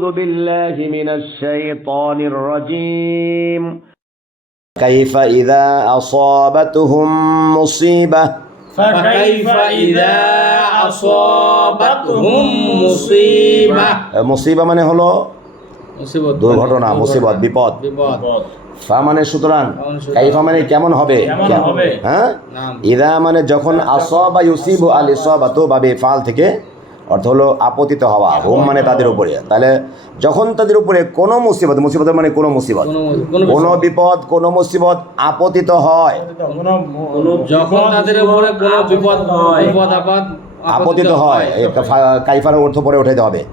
أعوذ بالله من الشيطان الرجيم كيف إذا أصابتهم مصيبة فكيف إذا أصابتهم مصيبة মুসিবা মানে হলো মুসিবত দুর্ঘটনা মুসিবত বিপদ বিপদ ফা মানে সুতরাং কেমন সুতরাং? কাইফা মানে কেমন হবে কেমন কে- হবে? হ্যাঁ নাম ইদা মানে যখন আসবা ইউসিবু আল ইসাবাতু বা বেফাল থেকে অর্থ হলো আপতিত হওয়া হোম মানে তাদের উপরে। তাহলে যখন তাদের উপরে কোনো মুসিবত মুসিবত মানে কোনো মুসিবত কোনো বিপদ কোনো মুসিবত আপতিত হয়। যখন তাদের উপরে কোনো বিপদ বিপদ আপদ আপতিত হয় কাইফার অর্থ পরে উঠাইতে হবে।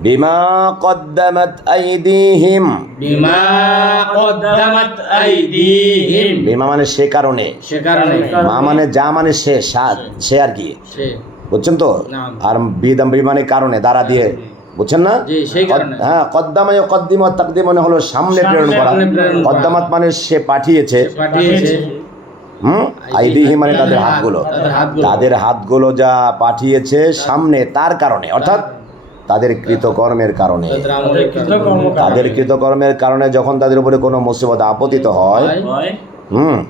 বিমা কদ্দামাত আইদিহিম। বিমা কদ্দামাত আইদিহিম। বিমা মানে সে কারণে। সে কারণে। মা মানে যা মানে সে সা- সে। আর কি। বুঝছেন তো? আর বিদাম বিমানে কারণে দ্বারা দিয়ে বুঝছেন না? জি, সেই কারণে। কদ- হ্যাঁ কদ্দামায় কদ্দিমত তাকদিম মানে হলো সামনে প্রেরণ করা। কদ্দামাত মানে সে পাঠিয়েছে। পাঠিয়েছে। হুম? আইদিহি মানে তাদের হাতগুলো। তাদের হাতগুলো। যা পাঠিয়েছে সামনে তার কারণে অর্থাৎ তাদের কৃতকর্মের কারণে। তাদের কৃতকর্মের কারণে। যখন তাদের উপরে কোনো মুসিবত আপতিত হয় হয়। হুম।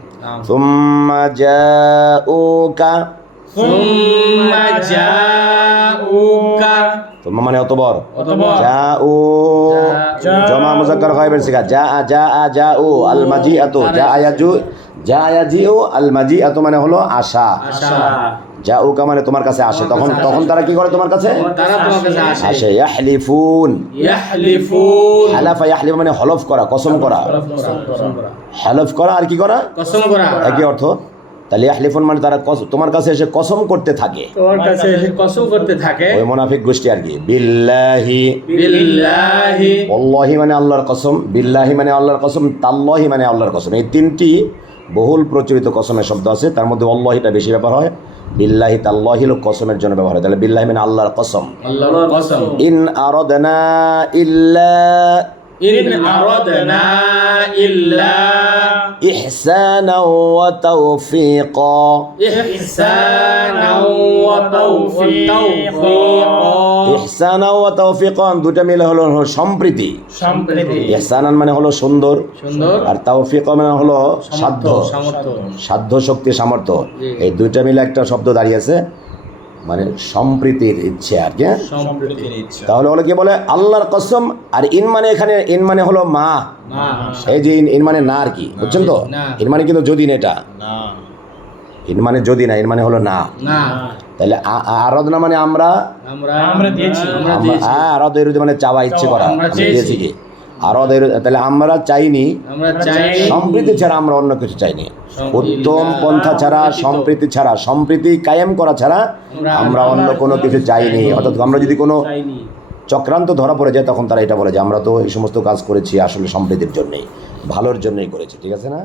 সুম্মা জাউকা ثم جاءوك তোমার মানে অতবর অতঃপর জাউ যা- জমা মুজাক্কার গায়বের সিগা জা জা জাউ আল মাজিআতু জা আয়াজু জা আয়াজিউ আল মাজিআতু মানে হলো আশা আশা জাউকা মানে তোমার কাছে আসে তখন কাছে তখন আসে। তারা কি করে তোমার কাছে তারা তোমার কাছে আসে আসে ইয়াহলিফুন ইয়াহলিফুন হালাফা ইয়াহলিফ মানে হলফ করা কসম করা কসম করা হলফ করা আর কি করা কসম করা একই অর্থ তাহলে ইয়াহলিফুন মানে তারা কস- তোমার কাছে এসে কসম করতে থাকে। তোমার কাছে এসে কসম করতে থাকে। ওই মুনাফিক গোষ্ঠী আর কি। বিল্লাহি। বিল্লাহি। অল্লাহি মানে আল্লাহর কসম বিল্লাহি মানে আল্লাহর কসম তাল্লাহি মানে আল্লাহর কসম। এই তিনটি বহুল প্রচলিত কসমের শব্দ আছে তার মধ্যে অল্লাহিটা বেশি ব্যাপার হয়। বিল্লাহি তাল্লাহি লোক কসমের জন্য ব্যবহার হয়। তাহলে বিল্লাহি মানে আল্লাহর কসম। আল্লাহর কসম। ইন আরদনা ইল্লা ইল্লা ইহসানা ওয়া তাওফীকা ইহসানাও ওয়া তাওফীকা ইহসানা ওয়া তাওফীকান দুটো মিলে হলো সম্প্রীতি। সম্প্রীতি। ইহসানান মানে হলো সুন্দর। সুন্দর। আর তাওফীক মানে হলো সাধ্য। সাধ্য শক্তি সামর্থ্য। এই দুইটা মিলে একটা শব্দ দাঁড়িয়েছে। মানে সম্প্রীতির ইচ্ছে আর কি হ্যাঁ? তাহলে হলো কি বলে আল্লাহর কসম আর ইন মানে এখানে ইন মানে হলো মা। এই যে ইন মানে না আর কি বুঝছেন তো? না। ইন মানে কিন্তু যদি না এটা। ইন মানে যদি না ইন মানে হলো না। না। তাহলে আরাধনা মানে আমরা আমরা দিয়েছি। আমরা আমরা দিয়েছি। হ্যাঁ মানে চাওয়া ইচ্ছে করা। দিয়েছি কি? আরদ ওদের তাহলে আমরা চাইনি চাই সম্প্রীতি ছাড়া আমরা অন্য কিছু চাইনি। উত্তম পন্থা ছাড়া সম্প্রীতি ছাড়া সম্প্রীতি কায়েম করা ছাড়া আমরা অন্য কোনো কিছু চাইনি। অর্থাৎ আমরা যদি কোনো চক্রান্ত ধরা পড়ে যায় তখন তারা এটা বলে যে আমরা তো এই সমস্ত কাজ করেছি আসলে সম্প্রীতির জন্যেই ভালোর জন্যই করেছি ঠিক আছে না?